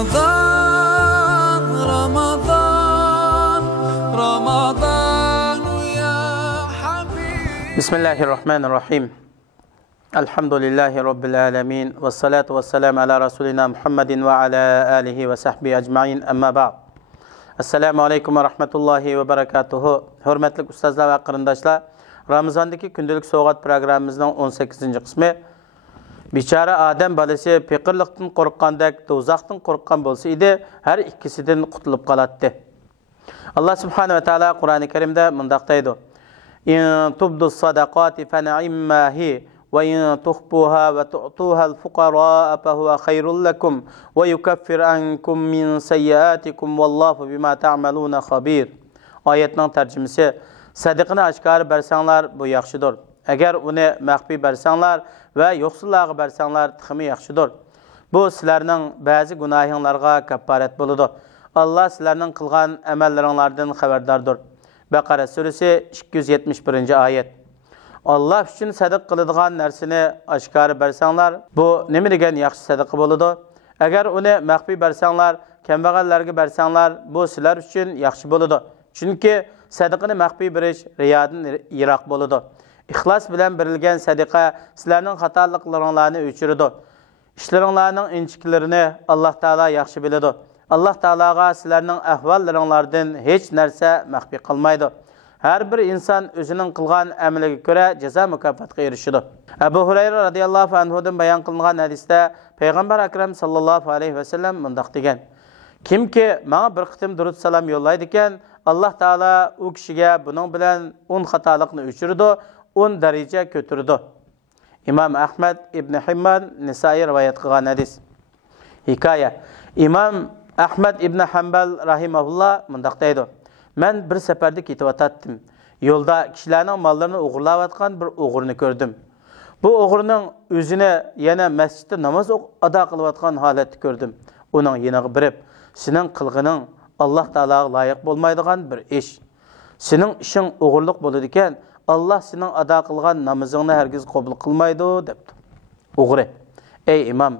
Ramazan, Ramazan, Ramazan ya Habib. Bismillahirrahmanirrahim. Elhamdülillahi Rabbil alemin. Ve salatu ve selamu ala Resulina Muhammedin ve ala alihi ve sahbihi ecmain. Amma ba'd. Assalamu alaikum ve rahmetullahi ve berekatuhu. Hürmetli ustazlar ve kırındaşlar, Ramazandaki gündelik soğuğat programımızın 18. kısmı. Bichara Adem balası pekirlikten korkkandak, dozaqtan korkkan bolsaydı, her ikkisinden qutulup qalattı. Allah subhanahu ve taala Kur'an-ı Kerim'de mundaq deydi: "İn tubdus sadaqati fena'imma hi ve in tuhbuha ve tu'tuha'l fuqara fa huwa khairul lekum ve yukaffir ankum min sayyiatikum vallahu bima ta'maluna habir." Ayetning tercümesi: Sadiqini aşkar bersanlar bu yaxşıdır. Eğer onu mahfi bersanlar ve yoksullarga bersanlar tıxımı yaxşıdır. Bu sizlerinin bazı günahınlarga kaparet buludu. Allah sizlerinin kılgan emellerinlerden haberdardır. Bakara suresi 271. ayet. Allah üçün sadık kılıdığan nersini aşkarı bersanlar, bu nemi degen yaxşı sadık buludu. Eğer onu mahfi bersanlar, kembağallarga bersanlar, bu sizler üçün yaxşı buludu. Çünkü sadıkını mahfi beriş riyadan yirak buludu. İxlas bilen berilgen sadiqa sizlerinin hatalıklarını öçürüdü. İşlerinlerinin inçiklerini Allah Teala yaxşı bilidi. Allah Teala'ga sizlerinin ahvallarından hiç nerse mahfi kılmaydı. Her bir insan özünün kılgan əməliga göre ceza mükafatına erişidi. Ebu Hureyre radıyallahu anhu'dan bayan kılınan hadiste Peygamber Ekrem sallallahu aleyhi ve sellem mundaq degen: Kim ki bana bir qitim durud salam yollaydı iken, Allah Teala o kişiye bunun bilen 10 hatalıkını öçürdü, 10 derece kötürdü. İmam Ahmed İbn Himman Nisai rivayet kılgan hadis. Hikaye. İmam Ahmed İbn Hanbal rahimahullah mundaq deydi: Men bir seferde ketip atatdım. Yolda kişilerin mallarını uğurlayatkan bir uğurunu gördüm. Bu uğurunun özüne yana mescitte namaz ada kılıvatkan haleti gördüm. Onun yanına birip, senin kılgının Allah Teala'ya layık olmaydıgan bir iş. Senin işin uğurluk boludiken Allah senin ada kılgan namazını herkes kabul kılmaydı depti. Uğuru. Ey imam,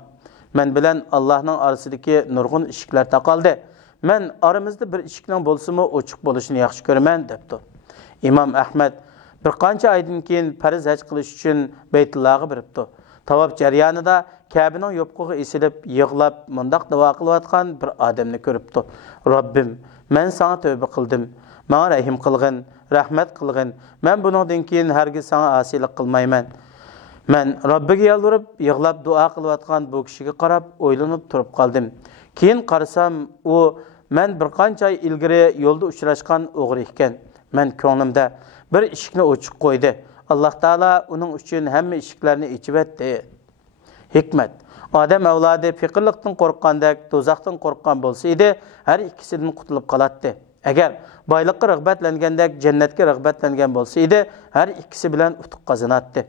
men bilen Allah'ın arasındaki nurgun işikler takaldı. Men aramızda bir işikning bolsumu ochiq bo'lishini yaxshi ko'raman debdi. İmam Ahmed bir qancha aydan keyin farz haj qilish uchun Baytullohga biribdi. Tavob jarayonida Kabening yo'qlig'i esilib, yig'lab, mundaq duo qilayotgan bir odamni ko'ribdi. Robbim, men sana tövbe qildim. Menga rahim qilgin, rahmat qilgin. Men buningdan keyin hargiz sana asilik qilmayman. Men Robbiga yalvarib, yig'lab duo qilayotgan bu kishiga qarab, o'ylanib turib qoldim. Keyin qarasam, u men bir qancha ay ilgari yo'lda uchrashgan o'g'ri ekan. Men ko'nglimda bir eshikni ochiq qo'ydi. Alloh taolo uning uchun hamma eshiklarni ochib etdi. Hikmat. Odam avlodi fiqirlikdan qo'rqqandek, do'zaxdan qo'rqqan bo'lsa edi, har ikkisidan qutulib qolatdi. Agar boylikqa rag'batlangandek jannatga rag'batlangan bo'lsa edi, har ikkisi bilan utuq qozonatdi.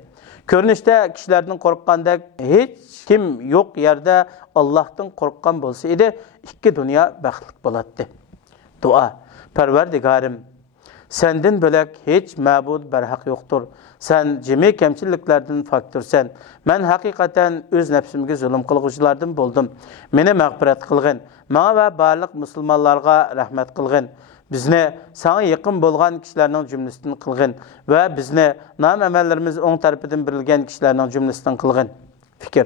Ko'rinishda kishilardan qo'rqqandek hech kim yo'q yerda Allah'tan qo'rqqan bo'lsa edi, ikki dunyo baxtli bo'ladi. Duo. Parvardigorim, senden bo'lak hech ma'bud barhaq yo'qdir. Sen jami kamchiliklardan pokdirsan. Men haqiqatan o'z nafsimga zulm qilguvchilardan bo'ldim. Meni mag'firat qilgin. Menga va barliq musulmonlarga rahmat qilgin. Bizni sana yaqin bo'lgan kishilarning jumlasidan qilgin va bizni nam amallarimiz o'ng tarafidan berilgan kishilarning jumlasidan qilgin. Fikr.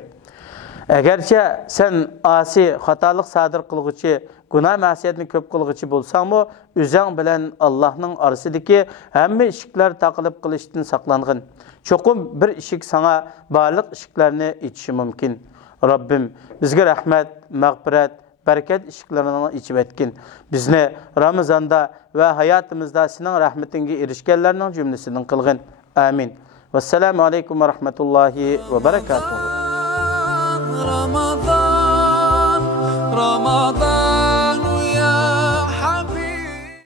Agarcha sen asi, xatolik sodir qilguvchi, gunoh ma'siyatni ko'p qilguvchi bo'lsang-mu, o'zing bilan Allohning orasidagi hamma eshiklar taqilib qilishdan saqlangin. Cho'qim bir eshik sana barliq eshiklarni ichishi mumkin. Robbim, bizga rahmat, mag'firat, barakat eshiklarini ichib etgin. Bizni Ramazonda va hayotimizda sening rahmatingga erishganlarning jumlasidan qilgin. Amin. Vassalamu alaykum va rahmatullohi va barakatuh. Ramazan, Ramazan.